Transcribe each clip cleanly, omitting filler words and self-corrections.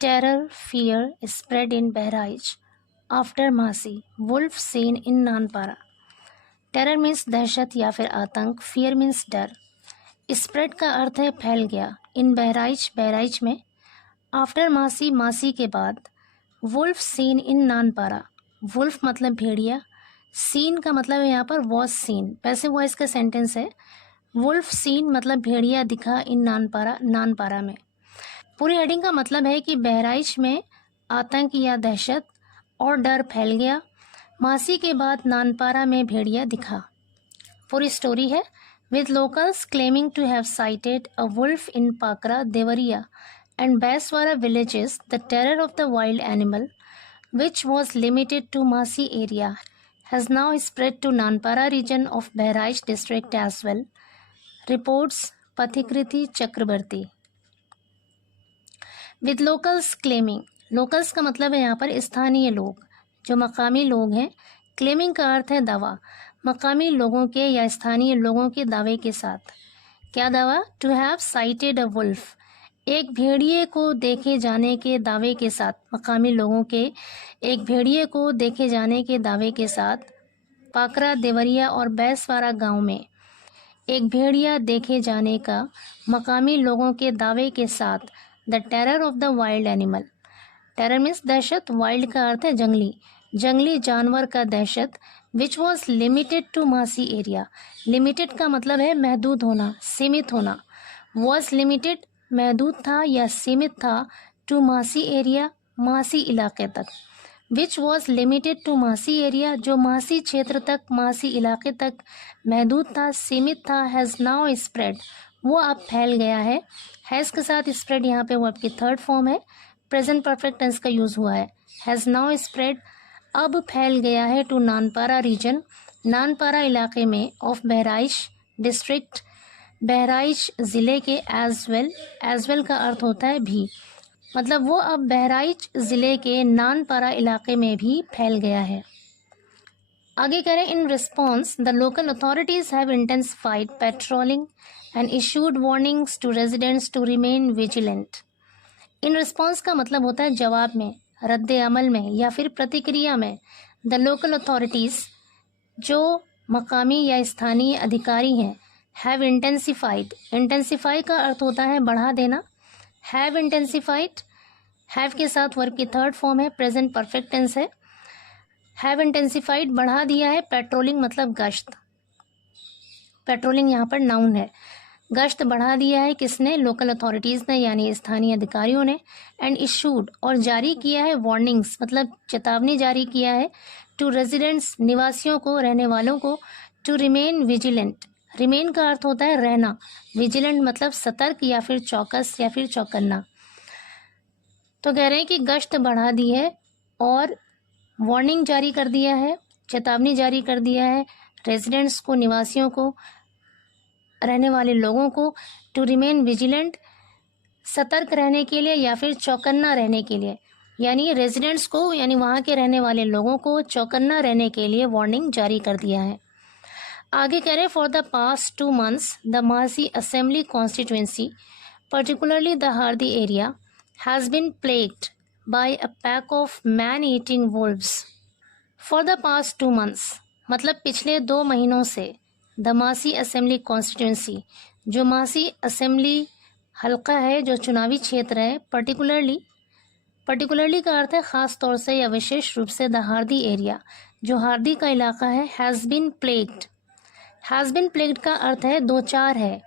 Terror, fear spread in Bahraich after Masi, wolf seen in Nanpara. Terror means दहशत या फिर आतंक, fear means डर, स्प्रेड का अर्थ है फैल गया, इन बहराइच बहराइच में, आफ्टर मासी मासी के बाद, wolf seen in Nanpara, wolf मतलब भेड़िया, सीन का मतलब है यहाँ पर वॉज सीन, पैसिव वॉइस का सेंटेंस है, वुल्फ सीन मतलब भेड़िया दिखा इन नानपारा, नानपारा में। पूरी हेडिंग का मतलब है कि बहराइच में आतंक या दहशत और डर फैल गया, मासी के बाद नानपारा में भेड़िया दिखा। पूरी स्टोरी है, with locals claiming to have sighted a wolf in Pakra, Devariya and Baiswara villages. The terror of the wild animal, which was limited to Masi area, has now spread to Nanpara region of Bahraich district as well, reports Pathikriti Chakrabarti. With locals claiming, locals का मतलब है यहाँ पर स्थानीय लोग, जो मकामी लोग हैं, क्लेमिंग का अर्थ है दावा, मकामी लोगों के या स्थानीय लोगों के दावे के साथ। क्या दावा? To have sighted a wolf, एक भेड़िए को देखे जाने के दावे के साथ, मकामी लोगों के एक भेड़िए को देखे जाने के दावे के साथ, पाकरा, देवरिया और बैसवारा गांव में एक भेड़िया देखे जाने का मकामी लोगों के दावे के साथ, the terror of the wild animal, terror means दहशत, वाइल्ड का अर्थ है जंगली, जंगली जानवर का दहशत, विच वॉज लिमिटेड टू मासी एरिया, लिमिटेड का मतलब है महदूद होना, सीमित होना, वॉज लिमिटेड महदूद था या सीमित था, टू मासी एरिया मासी इलाके तक, विच वॉज लिमिटेड टू मासी एरिया जो मासी क्षेत्र तक, मासी इलाके तक महदूद था, सीमित था, हैज़ नाउ स्प्रेड वो अब फैल गया है, हैज़ के साथ स्प्रेड यहाँ पे वो आपकी थर्ड फॉर्म है, प्रेजेंट परफेक्ट टेंस का यूज़ हुआ है, हैज़ नाउ स्प्रेड अब फैल गया है, टू नानपारा रीजन, नानपारा इलाके में, ऑफ बहराइच डिस्ट्रिक्ट, बहराइच ज़िले के, एज वेल का अर्थ होता है भी, मतलब वो अब बहराइच ज़िले के नानपारा इलाके में भी फैल गया है। आगे कह रहे हैं, in response the local authorities have intensified patrolling and issued warnings to residents to remain vigilant. In response का मतलब होता है जवाब में, रद्द अमल में या फिर प्रतिक्रिया में, द लोकल अथॉरिटीज़ जो मकामी या स्थानीय अधिकारी हैं, हैव इंटेंसिफाइड, इंटेंसिफाई का अर्थ होता है बढ़ा देना, हैव इंटेंसिफाइड, हैव के साथ वर्ब की थर्ड फॉर्म है, प्रेजेंट परफेक्ट टेंस है, हैव इंटेंसिफाइड बढ़ा दिया है, पेट्रोलिंग मतलब गश्त, पेट्रोलिंग यहाँ पर नाउन है, गश्त बढ़ा दिया है किसने? लोकल अथॉरिटीज़ ने यानी स्थानीय अधिकारियों ने, एंड इशूड और जारी किया है, वार्निंग्स मतलब चेतावनी जारी किया है, टू रेजिडेंट्स निवासियों को, रहने वालों को, टू रिमेन विजिलेंट, रिमेन का अर्थ होता है रहना, विजिलेंट मतलब सतर्क या फिर चौकस या फिर चौकन्ना। तो कह रहे हैं कि गश्त बढ़ा दी है और वार्निंग जारी कर दिया है, चेतावनी जारी कर दिया है रेजिडेंट्स को, निवासियों को, रहने वाले लोगों को, टू रिमेन विजिलेंट सतर्क रहने के लिए या फिर चौकन्ना रहने के लिए, यानी रेजिडेंट्स को यानी वहाँ के रहने वाले लोगों को चौकन्ना रहने के लिए वार्निंग जारी कर दिया है। आगे कह रहे, for the past 2 months the Mahsi assembly constituency particularly the Hardi area has been plagued by a pack of man eating wolves. For the past 2 months मतलब पिछले 2 महीनों से, द मासी असेंबली कॉन्स्टिट्यूंसी जो मासी असेंबली हल्का है, जो चुनावी क्षेत्र है, पर्टिकुलरली का अर्थ है ख़ास तौर से या विशेष रूप से, द हार्दी एरिया जो हार्दी का इलाका है, has been plagued, has been plagued का अर्थ है दो चार है,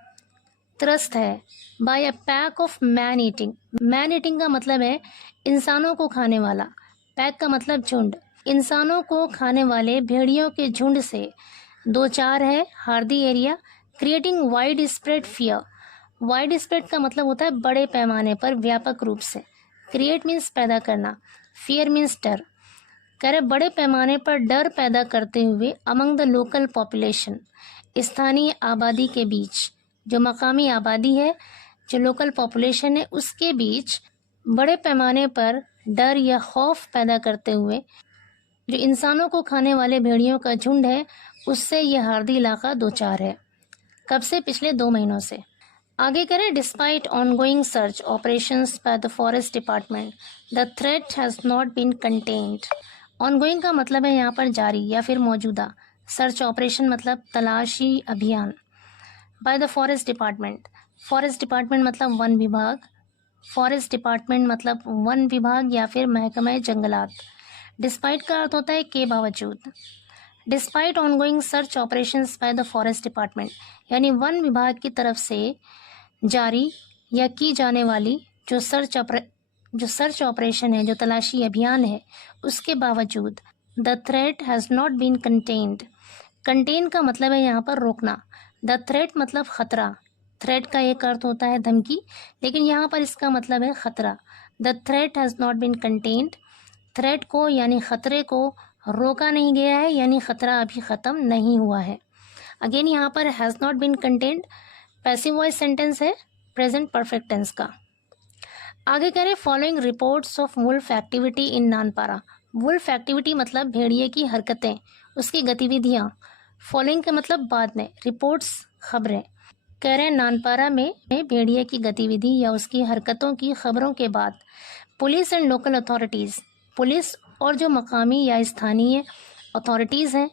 त्रस्त है, by a pack of man eating, man eating का मतलब है इंसानों को खाने वाला, पैक का मतलब झुंड, इंसानों को खाने वाले भेड़ियों के झुंड से दो चार है hearty area, creating wide spread fear, wide spread का मतलब होता है बड़े पैमाने पर, व्यापक रूप से, क्रिएट मीन्स पैदा करना, फियर मीन्स डर, कह रहे बड़े पैमाने पर डर पैदा करते हुए, अमंग द लोकल पॉपुलेशन स्थानीय आबादी के बीच, जो मकामी आबादी है, जो लोकल पॉपुलेशन है उसके बीच बड़े पैमाने पर डर या खौफ पैदा करते हुए, जो इंसानों को खाने वाले भेड़ियों का झुंड है उससे यह हार्दी इलाका दो चार है। कब से? पिछले 2 महीनों से। आगे करें, despite ongoing search operations by the forest department the threat has not been contained. Ongoing का मतलब है यहाँ पर जारी या फिर मौजूदा, सर्च ऑपरेशन मतलब तलाशी अभियान। बाय द फॉरेस्ट डिपार्टमेंट मतलब वन विभाग, फॉरेस्ट डिपार्टमेंट मतलब वन विभाग या फिर महकमा जंगलात। डिस्पाइट का अर्थ होता है के बावजूद। Despite ongoing search operations by the forest department यानी वन विभाग की तरफ से जारी या की जाने वाली जो सर्च ऑपरेशन है, जो तलाशी अभियान है, उसके बावजूद the threat has not been contained. Contain का मतलब है यहाँ पर रोकना। द थ्रेट मतलब खतरा। थ्रेट का एक अर्थ होता है धमकी, लेकिन यहाँ पर इसका मतलब है खतरा। The threat has not been contained, threat को यानी खतरे को रोका नहीं गया है, यानी खतरा अभी ख़त्म नहीं हुआ है। अगेन यहाँ पर has not been contained passive voice sentence है प्रेजेंट परफेक्ट टेंस का। आगे करें, following reports of wolf activity in Nanpara. Wolf activity मतलब भेड़िए की हरकतें, उसकी गतिविधियाँ। फॉलोइंग का मतलब बाद में, रिपोर्ट्स खबरें। कह रहे हैं नानपारा में भेड़िए की गतिविधि या उसकी हरकतों की खबरों के बाद police and local authorities, police और जो मकामी या स्थानीय अथॉरिटीज़ हैं,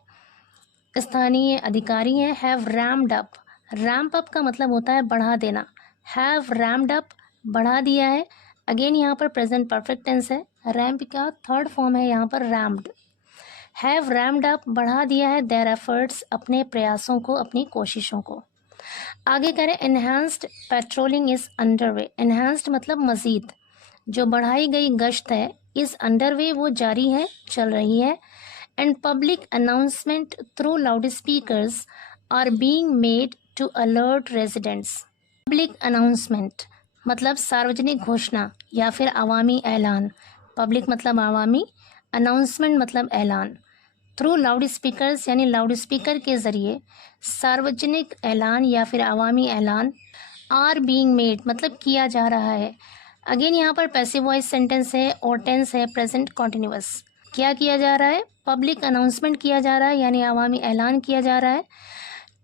स्थानीय अधिकारी हैं, have rumped up. Ramp up का मतलब होता है बढ़ा देना। हैव रैम्ड अप बढ़ा दिया है। अगेन यहाँ पर प्रेजेंट परफेक्ट टेंस है, रैम्प का थर्ड फॉर्म है यहाँ पर रैम्ड। हैव रैम्ड अप बढ़ा दिया है देयर एफर्ट्स अपने प्रयासों को, अपनी कोशिशों को। आगे करें, enhanced patrolling is underway. Enhanced मतलब मज़ीद, जो बढ़ाई गई गश्त है, इज अंडरवे वो जारी है, चल रही है। And public announcement through loud speakers are being made to alert residents. Public announcement मतलब सार्वजनिक घोषणा या फिर अवामी ऐलान। पब्लिक मतलब अवामी, अनाउंसमेंट मतलब ऐलान। थ्रू लाउड स्पीकर्स यानी लाउड स्पीकर के ज़रिए सार्वजनिक ऐलान या फिर अवामी ऐलान। आर बीइंग मेड मतलब किया जा रहा है। अगेन यहाँ पर पैसिव वॉइस सेंटेंस है और टेंस है प्रेजेंट कॉन्टिन्यूअस। क्या किया जा रहा है? पब्लिक अनाउंसमेंट किया जा रहा है यानी अवामी ऐलान किया जा रहा है।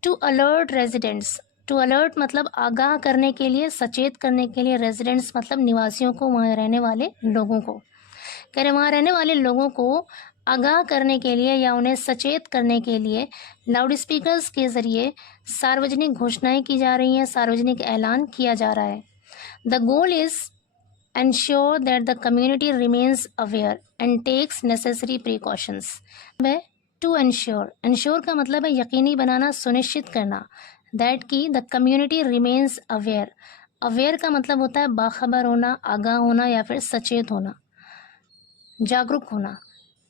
To alert residents, to alert मतलब आगाह करने के लिए, सचेत करने के लिए। रेजिडेंट्स मतलब निवासियों को, वहाँ रहने वाले लोगों को। कह रहे वहाँ रहने वाले लोगों को आगाह करने के लिए या उन्हें सचेत करने के लिए लाउड स्पीकर्स के ज़रिए सार्वजनिक घोषणाएं की जा रही हैं, सार्वजनिक ऐलान किया जा रहा है। The goal is ensure that the community remains aware and takes necessary precautions। To ensure का मतलब है यकीनी बनाना, सुनिश्चित करना। दैट की the community remains aware, aware का मतलब होता है बाखबर होना, आगाह होना या फिर सचेत होना, जागरूक होना।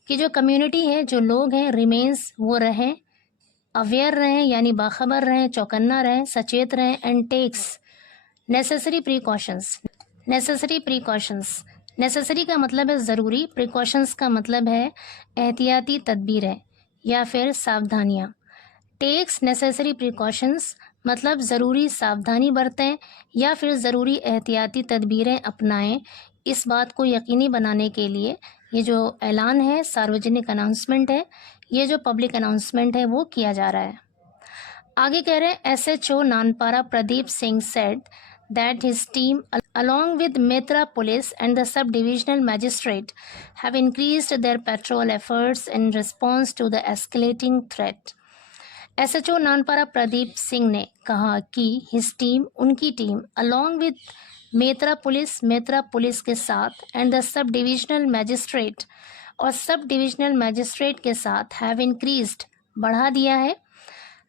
कि जो कम्युनिटी है, जो लोग हैं, रिमेन्स वो रहें, अवेयर रहें यानी बाखबर रहें, चौकन्ना रहें, सचेत रहें। And takes necessary precautions, necessary precautions, necessary का मतलब है ज़रूरी, प्रिकॉशंस का मतलब है एहतियाती तदबीरें या फिर सावधानियाँ। टेक्स नेसेसरी प्रिकॉशंस मतलब ज़रूरी सावधानी बरतें या फिर ज़रूरी एहतियाती तदबीरें अपनाएं, इस बात को यकीनी बनाने के लिए। ये जो ऐलान है, सार्वजनिक अनाउंसमेंट है, ये जो पब्लिक अनाउंसमेंट है वो किया जा रहा है। आगे कह रहे हैं, SHO Nanpara Pradeep Singh said that his team along with Mitra police and the sub-divisional magistrate have increased their patrol efforts in response to the escalating threat। SHO Nanpara Pradeep Singh ने कहा कि his team, उनकी टीम, along with मेत्रा पुलिस के साथ and the sub-divisional magistrate, और सब-डिविजनल magistrate के साथ have increased, बढ़ा दिया है,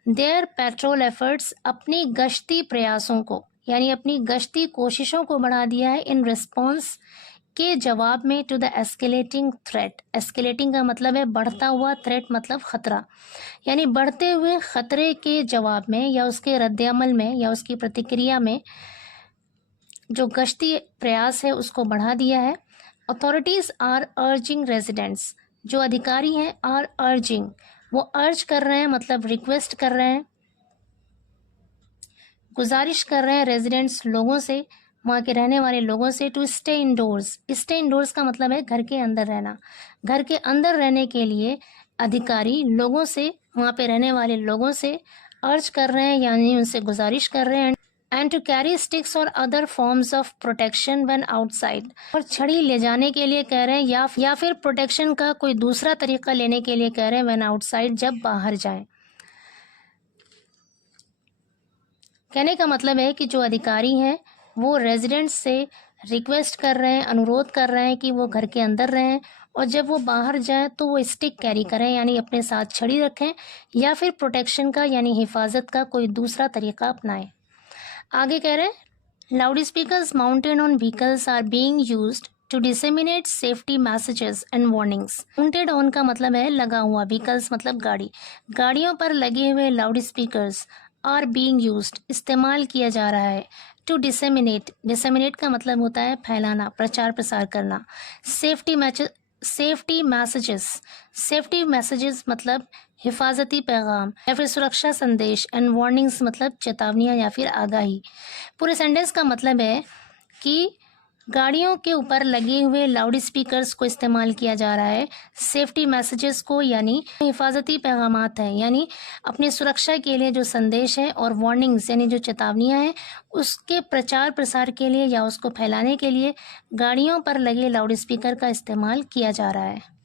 their patrol efforts, अपनी गश्ती प्रयासों को यानी अपनी गश्ती कोशिशों को बढ़ा दिया है। इन रिस्पॉन्स के जवाब में to the escalating threat. Escalating का मतलब है बढ़ता हुआ, थ्रेट मतलब खतरा, यानी बढ़ते हुए खतरे के जवाब में या उसके रद्द-ए-अमल में या उसकी प्रतिक्रिया में जो गश्ती प्रयास है उसको बढ़ा दिया है। अथॉरिटीज़ आर अर्जिंग रेजिडेंट्स, जो अधिकारी हैं, आर अर्जिंग वो अर्ज कर रहे हैं मतलब रिक्वेस्ट कर रहे हैं, गुजारिश कर रहे हैं रेजिडेंट्स लोगों से, वहाँ के रहने वाले लोगों से, to stay indoors. Stay indoors का मतलब है घर के अंदर रहना। घर के अंदर रहने के लिए अधिकारी लोगों से, वहाँ पे रहने वाले लोगों से अर्ज कर रहे हैं यानी उनसे गुजारिश कर रहे हैं। एंड टू कैरी स्टिक्स और other forms of protection when outside, और छड़ी ले जाने के लिए कह रहे हैं या फिर प्रोटेक्शन का कोई दूसरा तरीका लेने के लिए कह रहे हैं व्हेन आउटसाइड, जब बाहर जाएं। कहने का मतलब है कि जो अधिकारी हैं वो रेजिडेंट्स से रिक्वेस्ट कर रहे हैं, अनुरोध कर रहे हैं कि वो घर के अंदर रहें, और जब वो बाहर जाएं तो वो स्टिक कैरी करें, यानी अपने साथ छड़ी रखें, या फिर प्रोटेक्शन का यानी हिफाजत का कोई दूसरा तरीका अपनाएं। आगे कह रहे हैं loud speakers mounted on vehicles are being used to disseminate safety messages and warnings. Mounted on का मतलब है लगा हुआ, व्हीकल्स मतलब गाड़ी, गाड़ियों पर लगे हुए loud speakers are being used इस्तेमाल किया जा रहा है, टू डिसेमिनेट, डिसेमिनेट का मतलब होता है फैलाना, प्रचार प्रसार करना, सेफ्टी मैसेजेस, सेफ्टी मैसेजेस मतलब हिफाजती पैगाम या फिर सुरक्षा संदेश, एंड वार्निंग्स मतलब चेतावनियाँ या फिर आगाही। पूरे सेंटेंस का मतलब है कि गाड़ियों के ऊपर लगे हुए लाउड स्पीकर्स को इस्तेमाल किया जा रहा है सेफ्टी मैसेजेस को, यानी हिफाजती पैगामात हैं, यानी अपनी सुरक्षा के लिए जो संदेश है, और वार्निंग्स यानी जो चेतावनियां हैं उसके प्रचार प्रसार के लिए या उसको फैलाने के लिए गाड़ियों पर लगे लाउड स्पीकर का इस्तेमाल किया जा रहा है।